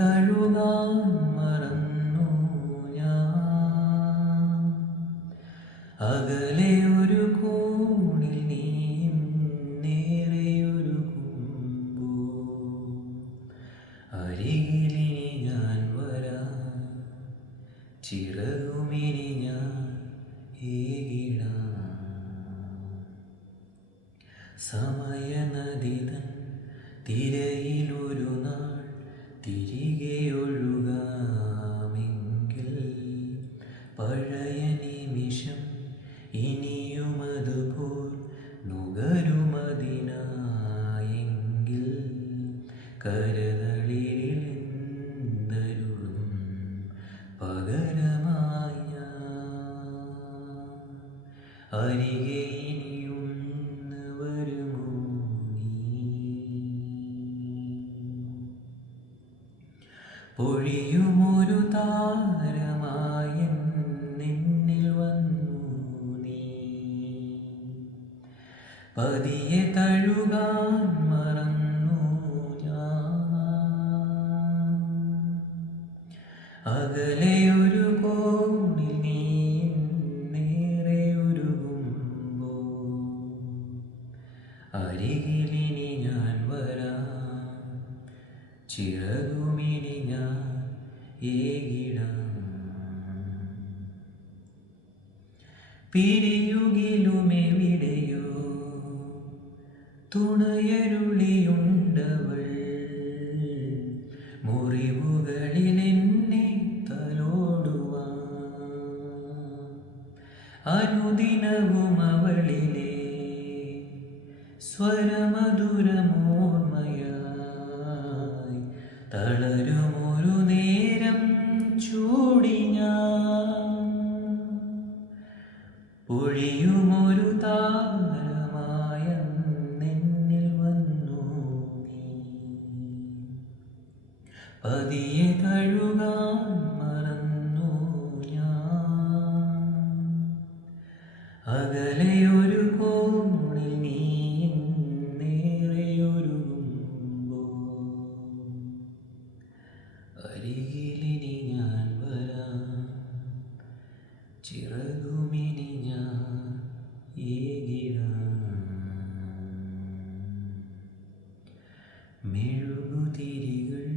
തഴുകാൻ മറന്നു ഞാൻ. അകലെ ഒരു കോണിൽ നീയും നേരെയൊരുകുമ്പോ അരികിലിനി ഞാൻ വരാം, ചിറകുമിനി ഞാൻ ഏകിടാം. സമയനദിതൻ തിരയിലൊരു നാൾ തിരികെ ഒഴുകാമെങ്കിൽ പഴയ നിമിഷം ഇനിയുമതുപോൽ നുകരുമതിനായെങ്കിൽ കരതളിരിലെന്തരുളും പകരമായി അരികെ ഇനിയൊന്ന് വരുമോ നീ? പൊഴിയുമൊരു താരമായി നിന്നിൽ വന്നു നീ, പതിയെ തഴുകാൻ മറന്നു ഞാൻ. അകലെയൊരു കോണിൽ നീ നേരെയൊരുകുമ്പോ അരികിലിനി ഞാൻ വരാം, ചിറകുമിനി ഞാൻ ഏകിടാം. പിരിയുകിലുമെവിടെയോ തുണയരുളിയുണ്ടവൾ, മുറിവുകളിലെന്നെ തലോടുവാൻ. അനുദിനവും അവളിലെ സ്വരമധുരമോർമ്മയായി തളരുമൊരു നേരം ചൂടി ഞാൻ. പൊഴിയുമൊരു താരമായ നിന്നിൽ വന്നു നീ, പതിയെ തഴുകാൻ മറന്നു ഞാൻ. അകലെയൊരു കോണിൽ നീ നേരെയൊരുകുമ്പോ അരികിലിനി ഞാൻ വരാം, ചിറകുമിനി ഞാൻ ഏകിടാം. മെഴുകുതിരികൾ